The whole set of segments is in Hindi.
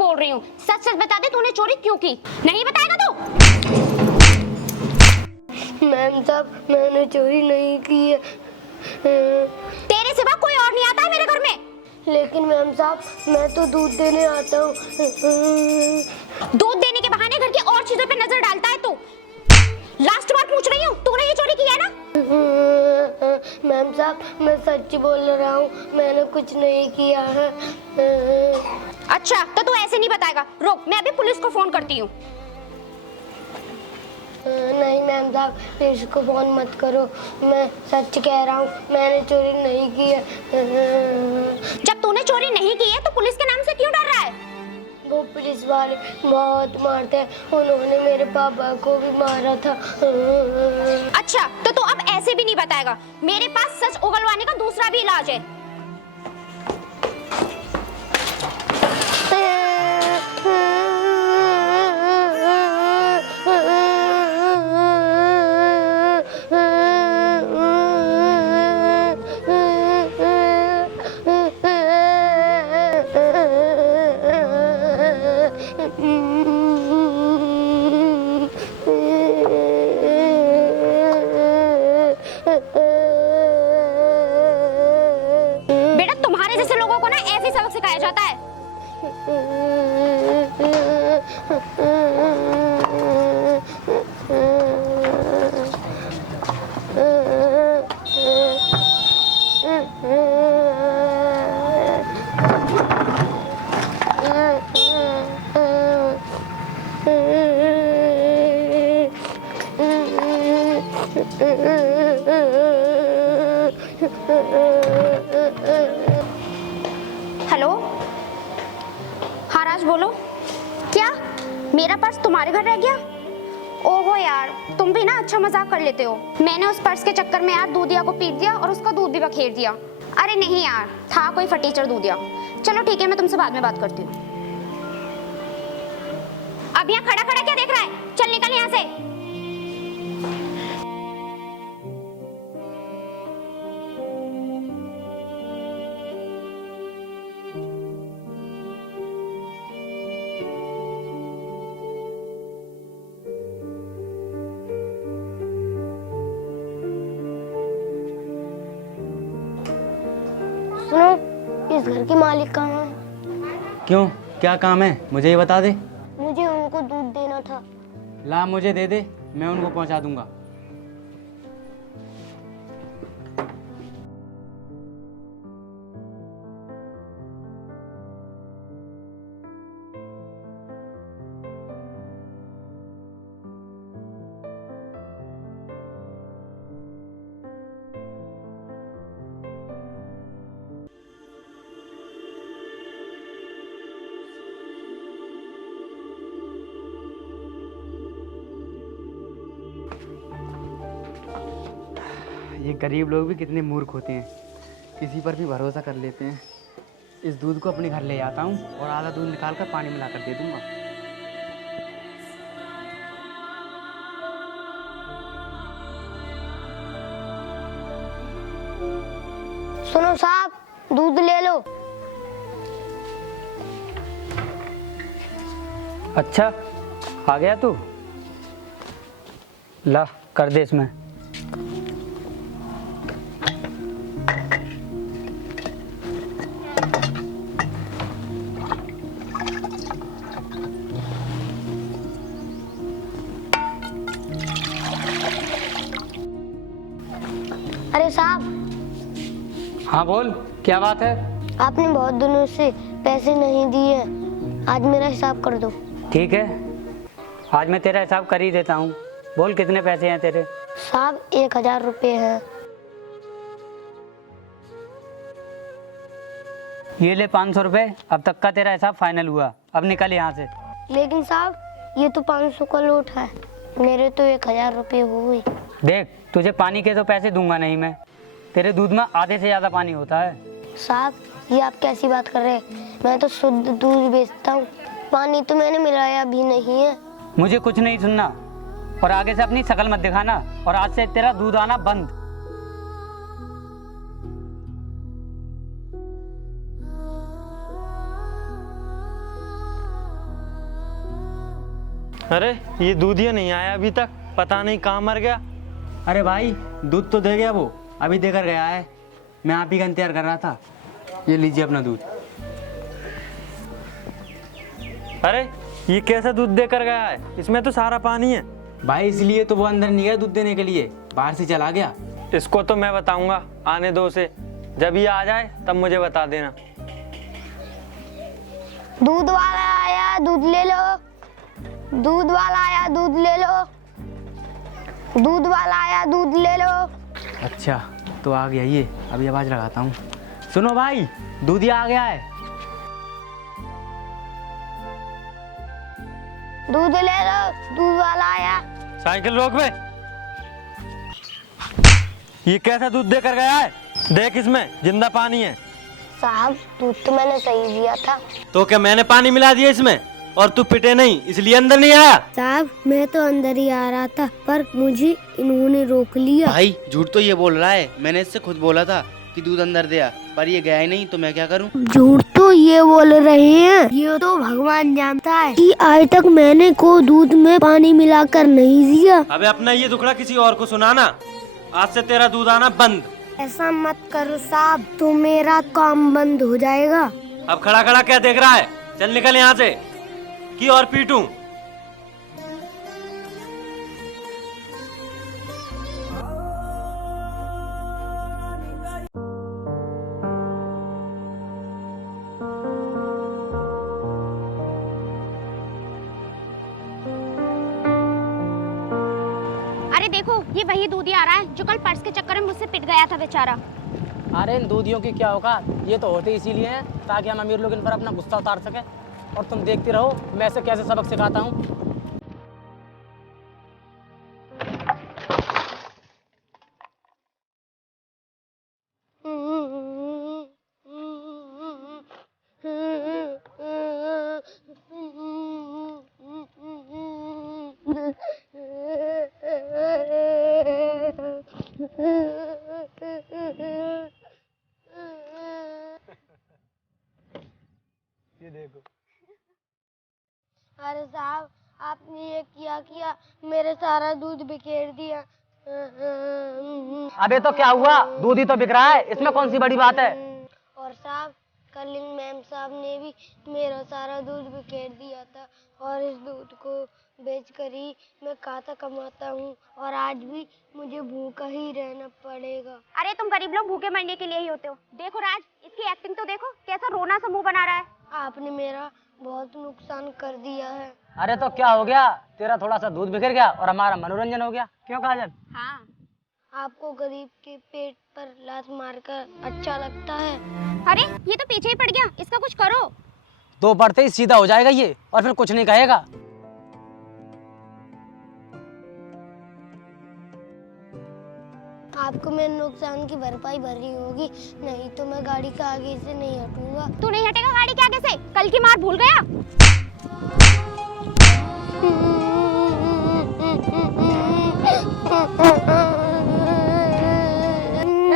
बोल रही हूँ, सच सच बता दे तूने चोरी क्यों की? नहीं बताएगा तू? मैम साहब मैंने चोरी नहीं की है। तेरे सिवा कोई और नहीं आता है मेरे घर में? लेकिन मैम साहब मैं तो दूध देने आता हूँ। दूध देने के बहाने घर की और चीजों पे नजर डालता है तू। लास्ट बार पूछ रही हूँ, तूने ये चोरी किया है ना? मैम साहब मैं सच बोल रहा हूँ, मैंने कुछ नहीं किया है। अच्छा तो तू ऐसे नहीं बताएगा, रुक मैं अभी पुलिस को फोन करती हूँ। नहीं मैम साहब पुलिस को फोन मत करो, मैं सच कह रहा हूँ, मैंने चोरी नहीं की है। जब तूने चोरी नहीं की है तो पुलिस के नाम से क्यों डर रहा है? वो पुलिस वाले बहुत मारते हैं, उन्होंने मेरे पापा को भी मारा था। अच्छा तो तू अब ऐसे भी नहीं बताएगा, मेरे पास सच उगलवाने का दूसरा भी इलाज है। बेटा तुम्हारे जैसे लोगों को ना ऐसे सबक सिखाया जाता है। हेलो हाँ राज बोलो। क्या मेरा पर्स तुम्हारे घर रह गया? ओहो यार तुम भी ना अच्छा मजाक कर लेते हो। मैंने उस पर्स के चक्कर में यार दूधिया को पीट दिया और उसका दूध भी बखेर दिया। अरे नहीं यार था कोई फटीचर दूधिया। चलो ठीक है मैं तुमसे बाद में बात करती हूँ। अब यहाँ खड़ा खड़ा क्या देख रहा है, चल निकल यहाँ से। सुनो इस घर के मालिक कहाँ है? क्यों, क्या काम है मुझे ये बता दे। मुझे उनको दूध देना था। ला मुझे दे दे, मैं उनको पहुंचा दूंगा। ये गरीब लोग भी कितने मूर्ख होते हैं, किसी पर भी भरोसा कर लेते हैं। इस दूध को अपने घर ले आता हूँ और आधा दूध निकाल कर पानी मिलाकर दे दूंगा। सुनो साहब दूध ले लो। अच्छा आ गया तू, ला कर दे इसमें। अरे साहब। हाँ बोल, क्या बात है? आपने बहुत दिनों से पैसे नहीं दिए, आज मेरा हिसाब कर दो। ठीक है, आज मैं तेरा हिसाब कर ही देता हूँ। बोल कितने पैसे हैं तेरे? साहब 1000 रुपये हैं। ये ले 500 रुपये, अब तक का तेरा हिसाब फाइनल हुआ। अब निकल यहाँ से। लेकिन साहब ये तो 500 का नोट है, मेरे तो 1000 रुपये हुए। देख तुझे पानी के तो पैसे दूंगा नहीं मैं, तेरे दूध में आधे से ज़्यादा पानी होता है। साहब ये आप कैसी बात कर रहे हैं, मैं तो शुद्ध दूध बेचता हूँ, पानी तो मैंने मिलाया भी नहीं है। मुझे कुछ नहीं सुनना और आगे से अपनी शकल मत दिखाना, और आज से तेरा दूध आना बंद। अरे ये दूधिया नहीं आया अभी तक, पता नहीं कहाँ मर गया। अरे भाई दूध तो दे गया वो, अभी देकर गया है। मैं आप ही का इंतजार कर रहा था। ये लीजिए अपना दूध। अरे ये कैसा दूध देकर गया है, इसमें तो सारा पानी है। भाई इसलिए तो वो अंदर नहीं गया दूध देने के लिए, बाहर से चला गया। इसको तो मैं बताऊंगा, आने दो उसे, जब ये आ जाए तब मुझे बता देना। दूध वाला आया, दूध ले लो। दूध वाला आया, दूध ले लो। दूध वाला आया, दूध ले लो। अच्छा तो आ गया ये, अभी आवाज लगाता हूँ। सुनो भाई, दूधिया आ गया है। दूध ले लो, दूध वाला आया। साइकिल रोक बे। ये कैसा दूध देकर गया है, देख इसमें जिंदा पानी है। साहब दूध तो मैंने सही दिया था। तो क्या मैंने पानी मिला दिया इसमें और तू पिटे नहीं इसलिए अंदर नहीं आया? साहब मैं तो अंदर ही आ रहा था, पर मुझे इन्होंने रोक लिया। भाई झूठ तो ये बोल रहा है, मैंने इससे खुद बोला था कि दूध अंदर दिया, पर ये गया ही नहीं, तो मैं क्या करूं? झूठ तो ये बोल रहे हैं, ये तो भगवान जानता है कि आज तक मैंने को दूध में पानी मिलाकर नहीं दिया। अबे अपना ये दुखड़ा किसी और को सुनाना, आज से तेरा दूध आना बंद। ऐसा मत करो साहब, तो मेरा काम बंद हो जाएगा। अब खड़ा खड़ा क्या देख रहा है, चल निकल यहाँ से कि और पीटूं। अरे देखो ये वही दूधी आ रहा है जो कल पर्स के चक्कर में मुझसे पिट गया था बेचारा। अरे इन दूधियों की क्या औकात, ये तो होते इसीलिए हैं ताकि हम अमीर लोग इन पर अपना गुस्सा उतार सकें। और तुम देखती रहो मैं इसे कैसे सबक सिखाता हूँ। अरे साहब आपने ये किया मेरे सारा दूध बिखेर दिया। अबे तो क्या हुआ, दूध ही तो बिक रहा है, इसमें कौन सी बड़ी बात है। और साहब कल इन मैम साहब ने भी मेरा सारा दूध बिखेर दिया था, और इस दूध को बेचकर ही मैं खाता कमाता हूँ, और आज भी मुझे भूखा ही रहना पड़ेगा। अरे तुम गरीब लोग भूखे मरने के लिए ही होते हो। देखो राज, इसकी एक्टिंग तो देखो, कैसा रोना सा मुंह बना रहा है। आपने मेरा बहुत नुकसान कर दिया है। अरे तो क्या हो गया, तेरा थोड़ा सा दूध बिखर गया और हमारा मनोरंजन हो गया, क्यों काजल? हाँ आपको गरीब के पेट पर लात मारकर अच्छा लगता है? अरे ये तो पीछे ही पड़ गया, इसका कुछ करो। दो पढ़ते ही सीधा हो जाएगा ये, और फिर कुछ नहीं कहेगा। आपको मेरे नुकसान की भरपाई भरनी होगी, नहीं तो मैं गाड़ी के आगे से नहीं हटूंगा। तू नहीं हटेगा गाड़ी के आगे से? कल की मार भूल गया?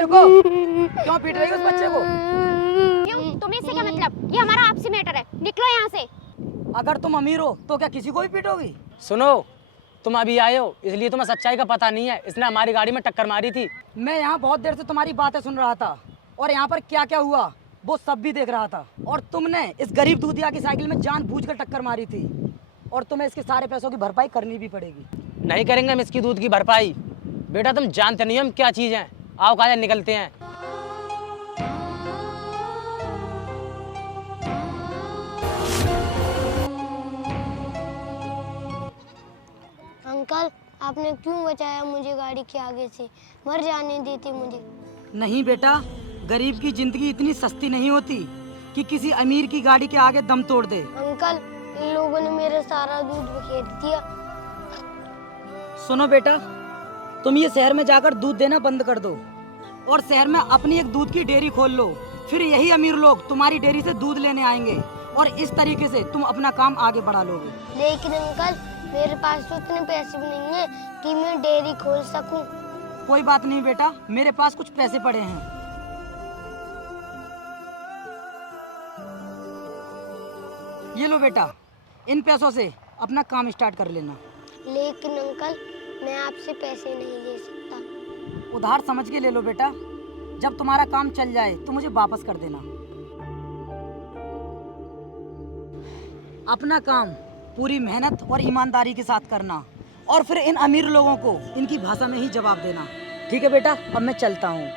रुको, क्यों पीट रही हो उस बच्चे को? क्यों, तुम्हें इससे क्या मतलब? ये हमारा आपसी मैटर है, निकलो यहाँ से। अगर तुम अमीर हो तो क्या किसी को भी पीटोगी? सुनो, तुम अभी आए हो इसलिए तुम्हें सच्चाई का पता नहीं है। इसने हमारी गाड़ी में टक्कर मारी थी। मैं यहाँ बहुत देर से तुम्हारी बातें सुन रहा था, और यहाँ पर क्या क्या हुआ वो सब भी देख रहा था। और तुमने इस गरीब दूधिया की साइकिल में जानबूझकर टक्कर मारी थी, और तुम्हें इसके सारे पैसों की भरपाई करनी भी पड़ेगी। नहीं करेंगे हम इसकी दूध की भरपाई। बेटा तुम जानते नहीं हम क्या चीज़ हैं। आओ काजल निकलते हैं। अंकल आपने क्यों बचाया मुझे गाड़ी के आगे से? मर जाने देते मुझे। नहीं बेटा, गरीब की जिंदगी इतनी सस्ती नहीं होती कि किसी अमीर की गाड़ी के आगे दम तोड़ दे। अंकल इन लोगों ने मेरा सारा दूध बिखेर दिया। सुनो बेटा, तुम ये शहर में जाकर दूध देना बंद कर दो, और शहर में अपनी एक दूध की डेयरी खोल लो। फिर यही अमीर लोग तुम्हारी डेयरी से दूध लेने आएंगे, और इस तरीके से तुम अपना काम आगे बढ़ा लोगे। लेकिन अंकल मेरे पास तो इतने पैसे भी नहीं है कि मैं डेयरी खोल सकूं। कोई बात नहीं बेटा, मेरे पास कुछ पैसे पड़े हैं। ये लो बेटा, इन पैसों से अपना काम स्टार्ट कर लेना। लेकिन अंकल मैं आपसे पैसे नहीं ले सकता। उधार समझ के ले लो बेटा, जब तुम्हारा काम चल जाए तो मुझे वापस कर देना। अपना काम पूरी मेहनत और ईमानदारी के साथ करना और फिर इन अमीर लोगों को इनकी भाषा में ही जवाब देना। ठीक है बेटा, अब मैं चलता हूँ।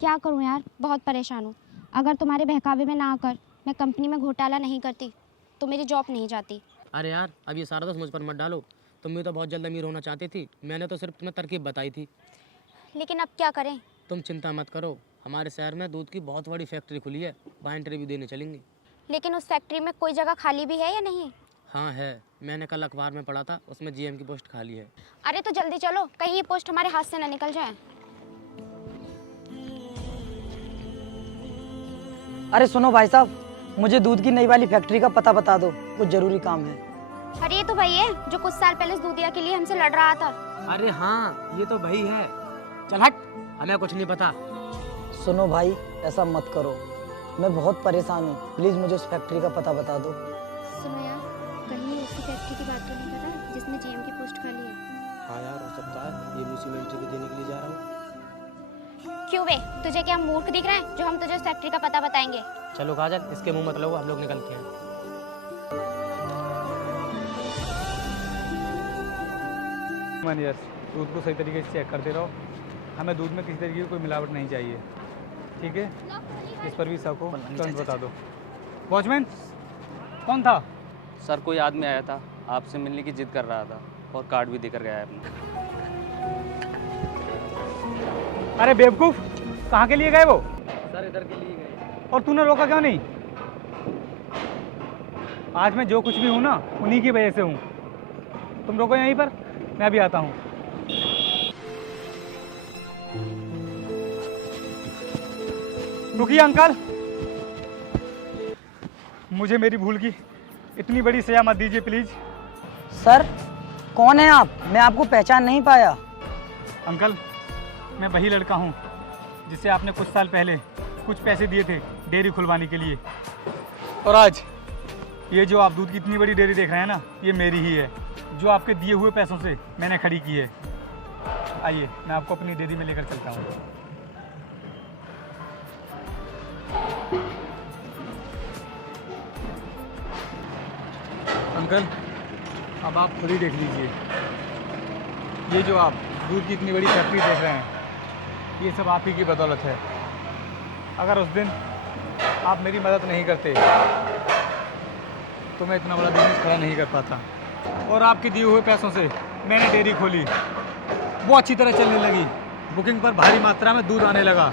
क्या करूं यार, बहुत परेशान हूँ। अगर तुम्हारे बहकावे में ना आकर मैं कंपनी में घोटाला नहीं करती तो मेरी जॉब नहीं जाती। अरे यार, अब ये सारा दोष मुझ पर मत डालो। तुम भी तो बहुत जल्द अमीर होना चाहती थी, मैंने तो सिर्फ तुम्हें तरकीब बताई थी। लेकिन अब क्या करें? तुम चिंता मत करो, हमारे शहर में दूध की बहुत बड़ी फैक्ट्री खुली है, वहाँ इंटरव्यू देने चलेंगे। लेकिन उस फैक्ट्री में कोई जगह खाली भी है या नहीं? हाँ है, मैंने कल अखबार में पढ़ा था, उसमें जीएम की पोस्ट खाली है। अरे तो जल्दी चलो, कहीं ये पोस्ट हमारे हाथ से ना निकल जाए। अरे सुनो भाई साहब, मुझे दूध की नई वाली फैक्ट्री का पता बता दो, कुछ जरूरी काम है। अरे ये तो भाई है जो कुछ साल पहले इस दूधिया के लिए हमसे लड़ रहा था। अरे हाँ, ये तो भाई है। चल हट, हमें कुछ नहीं पता। सुनो भाई, ऐसा मत करो, मैं बहुत परेशान हूँ, प्लीज मुझे उस फैक्ट्री का पता बता दो। सुनो यार, कहीं उसी फैक्ट्री की बात तो नहीं कर रहा जिसमें जीएम की पोस्ट खाली है? हाँ यार, हो सकता है, ये भी उसी में इंटरव्यू देने के लिए जा रहा हूँ। क्यों बे, तुझे क्या मूर्ख दिख रहा है जो हम तुझे उस फैक्ट्री का पता बताएंगे? चलो काजल, इसके मुंह मत लगो, हम लोग निकलते हैं। मैनेजर, दूध को सही तरीके से चेक करते रहो। हमें दूध में किसी तरीके की कोई मिलावट नहीं चाहिए, ठीक है? इस पर भी सबको तुरंत बता दो। वॉचमैन कौन था? सर कोई आदमी आया था, आपसे मिलने की जिद कर रहा था और कार्ड भी देकर गया है अपना। अरे बेवकूफ़, कहाँ के लिए गए वो? सर इधर के लिए गए। और तूने रोका क्यों नहीं? आज मैं जो कुछ भी हूँ ना, उन्हीं की वजह से हूँ। तुम रोको यहीं पर, मैं भी आता हूँ। रुकिए अंकल, मुझे मेरी भूल की इतनी बड़ी सजा मत दीजिए प्लीज। सर, कौन है आप? मैं आपको पहचान नहीं पाया। अंकल, मैं वही लड़का हूँ जिसे आपने कुछ साल पहले कुछ पैसे दिए थे डेयरी खुलवाने के लिए। और आज ये जो आप दूध की इतनी बड़ी डेयरी देख रहे हैं ना, ये मेरी ही है, जो आपके दिए हुए पैसों से मैंने खड़ी की है। आइए, मैं आपको अपनी डेयरी में लेकर चलता हूँ। अंकल, अब आप खुद ही देख लीजिए, ये जो आप दूध की इतनी बड़ी फैक्ट्री देख रहे हैं, ये सब आप ही की बदौलत है। अगर उस दिन आप मेरी मदद नहीं करते तो मैं इतना बड़ा बिजनेस खड़ा नहीं कर पाता। और आपके दिए हुए पैसों से मैंने डेयरी खोली, वो अच्छी तरह चलने लगी, बुकिंग पर भारी मात्रा में दूध आने लगा।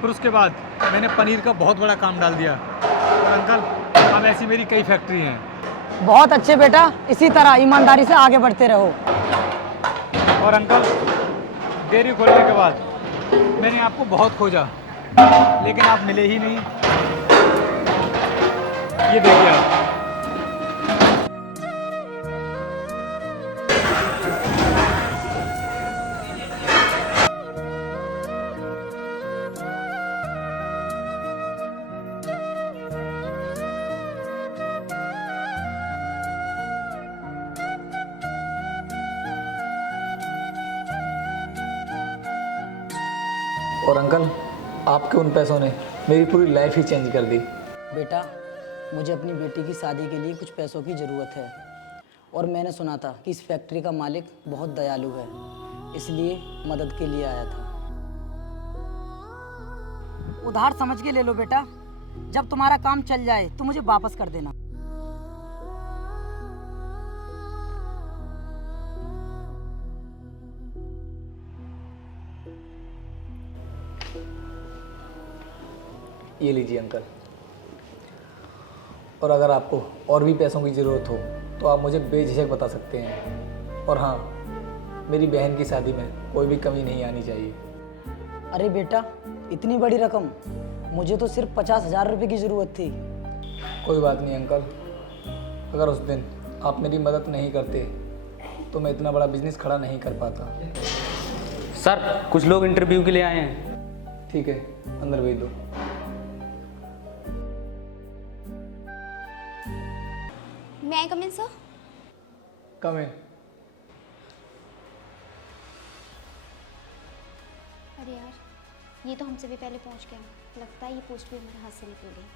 फिर उसके बाद मैंने पनीर का बहुत बड़ा काम डाल दिया। और अंकल, अब ऐसी मेरी कई फैक्ट्री हैं। बहुत अच्छे बेटा, इसी तरह ईमानदारी से आगे बढ़ते रहो। और अंकल, डेयरी खोलने के बाद मैंने आपको बहुत खोजा, लेकिन आप मिले ही नहीं। ये देखिए आप। और अंकल, आपके उन पैसों ने मेरी पूरी लाइफ ही चेंज कर दी। बेटा, मुझे अपनी बेटी की शादी के लिए कुछ पैसों की ज़रूरत है और मैंने सुना था कि इस फैक्ट्री का मालिक बहुत दयालु है, इसलिए मदद के लिए आया था। उधार समझ के ले लो बेटा, जब तुम्हारा काम चल जाए तो मुझे वापस कर देना। ये लीजिए अंकल, और अगर आपको और भी पैसों की ज़रूरत हो तो आप मुझे बेझिझक बता सकते हैं। और हाँ, मेरी बहन की शादी में कोई भी कमी नहीं आनी चाहिए। अरे बेटा, इतनी बड़ी रकम? मुझे तो सिर्फ 50,000 रुपये की ज़रूरत थी। कोई बात नहीं अंकल, अगर उस दिन आप मेरी मदद नहीं करते तो मैं इतना बड़ा बिजनेस खड़ा नहीं कर पाता। सर कुछ लोग इंटरव्यू के लिए आए हैं। ठीक है, अंदर भेज दो। मैं आई कम इन सर? कम इन। अरे यार, ये तो हमसे भी पहले पहुंच गया। लगता है ये पोस्ट भी हमारे हाथ से निकल गई।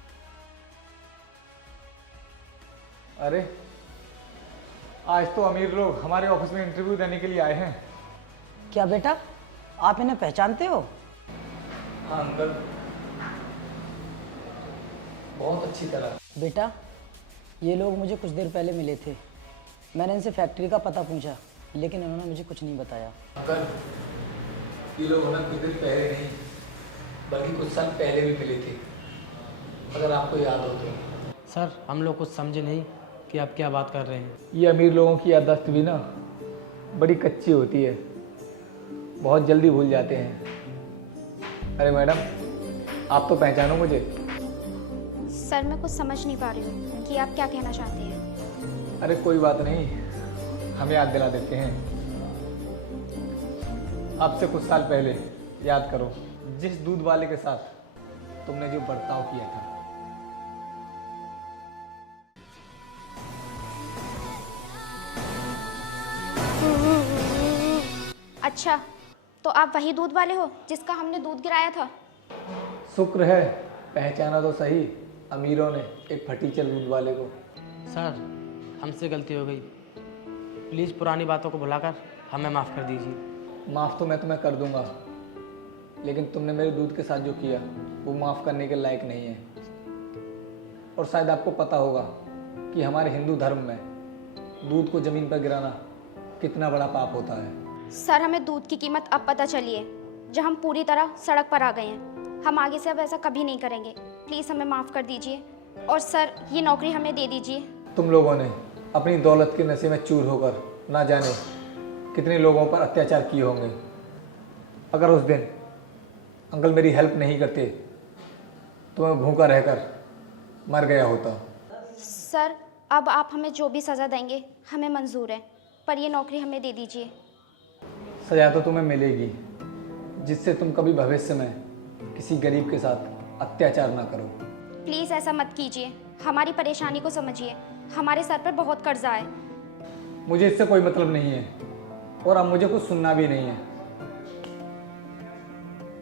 अरे आज तो अमीर लोग हमारे ऑफिस में इंटरव्यू देने के लिए आए हैं। क्या बेटा, आप इन्हें पहचानते हो? हाँ अंकल, बहुत अच्छी तरह। बेटा, ये लोग मुझे कुछ देर पहले मिले थे। मैंने इनसे फैक्ट्री का पता पूछा, लेकिन इन्होंने मुझे कुछ नहीं बताया। अंकल, ये लोग हमें कुछ दिन पहले नहीं बल्कि कुछ साल पहले भी मिले थे, अगर आपको याद हो तो। सर, हम लोग कुछ समझे नहीं कि आप क्या बात कर रहे हैं। ये अमीर लोगों की याददाश्त भी ना बड़ी कच्ची होती है, बहुत जल्दी भूल जाते हैं। अरे मैडम, आप तो पहचानो मुझे। सर, मैं कुछ समझ नहीं पा रही हूँ कि आप क्या कहना चाहते हैं। अरे कोई बात नहीं, हम याद दिला देते हैं। आपसे कुछ साल पहले याद करो, जिस दूध वाले के साथ तुमने जो बर्ताव किया था। अच्छा, तो आप वही दूध वाले हो जिसका हमने दूध गिराया था? शुक्र है पहचाना तो सही अमीरों ने एक फटीचर दूध वाले को। सर, हमसे गलती हो गई। प्लीज़ पुरानी बातों को भुलाकर हमें माफ़ कर दीजिए। माफ़ तो मैं तुम्हें कर दूंगा, लेकिन तुमने मेरे दूध के साथ जो किया वो माफ़ करने के लायक नहीं है। और शायद आपको पता होगा कि हमारे हिंदू धर्म में दूध को ज़मीन पर गिराना कितना बड़ा पाप होता है। सर, हमें दूध की कीमत अब पता चली है, जब हम पूरी तरह सड़क पर आ गए हैं। हम आगे से अब ऐसा कभी नहीं करेंगे। प्लीज़ हमें माफ़ कर दीजिए, और सर ये नौकरी हमें दे दीजिए। तुम लोगों ने अपनी दौलत के नशे में चूर होकर ना जाने कितने लोगों पर अत्याचार किए होंगे। अगर उस दिन अंकल मेरी हेल्प नहीं करते तो मैं भूखा रहकर मर गया होता। सर, अब आप हमें जो भी सज़ा देंगे हमें मंजूर है, पर ये नौकरी हमें दे दीजिए। सजा तो तुम्हें मिलेगी, जिससे तुम कभी भविष्य में किसी गरीब के साथ अत्याचार ना करो। प्लीज़ ऐसा मत कीजिए, हमारी परेशानी को समझिए। हमारे सर पर बहुत कर्जा है। मुझे इससे कोई मतलब नहीं है, और अब मुझे कुछ सुनना भी नहीं है।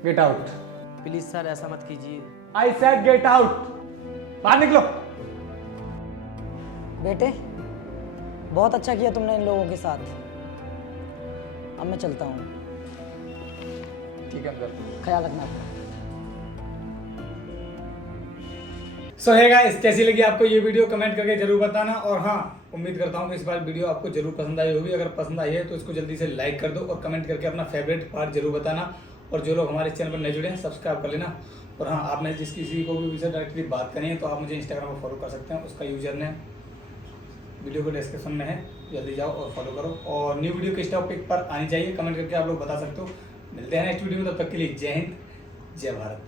Get out. प्लीज़ सर, ऐसा मत कीजिए। I said get out. बाहर निकलो। बेटे, बहुत अच्छा किया तुमने इन लोगों के साथ। अब मैं चलता हूँ। ठीक है अंकल, ख्याल रखना अपना। सो है गाइस, कैसी लगी आपको ये वीडियो कमेंट करके जरूर बताना। और हाँ, उम्मीद करता हूँ कि इस बार वीडियो आपको जरूर पसंद आई होगी। अगर पसंद आई है तो इसको जल्दी से लाइक कर दो और कमेंट करके अपना फेवरेट पार्ट जरूर बताना। और जो लोग हमारे चैनल पर नए जुड़े हैं, सब्सक्राइब कर लेना। और हाँ, आपने जिस किसी को भी मुझसे डायरेक्टली बात करनी है तो आप मुझे इंस्टाग्राम पर फॉलो कर सकते हैं। उसका यूजर नेम वीडियो को डिस्क्रिप्शन में है, जल्दी जाओ और फॉलो करो। और न्यू वीडियो किस टॉपिक पर आनी चाहिए कमेंट करके आप लोग बता सकते हो। मिलते हैं नेक्स्ट वीडियो में, तब तक के लिए जय हिंद, जय भारत।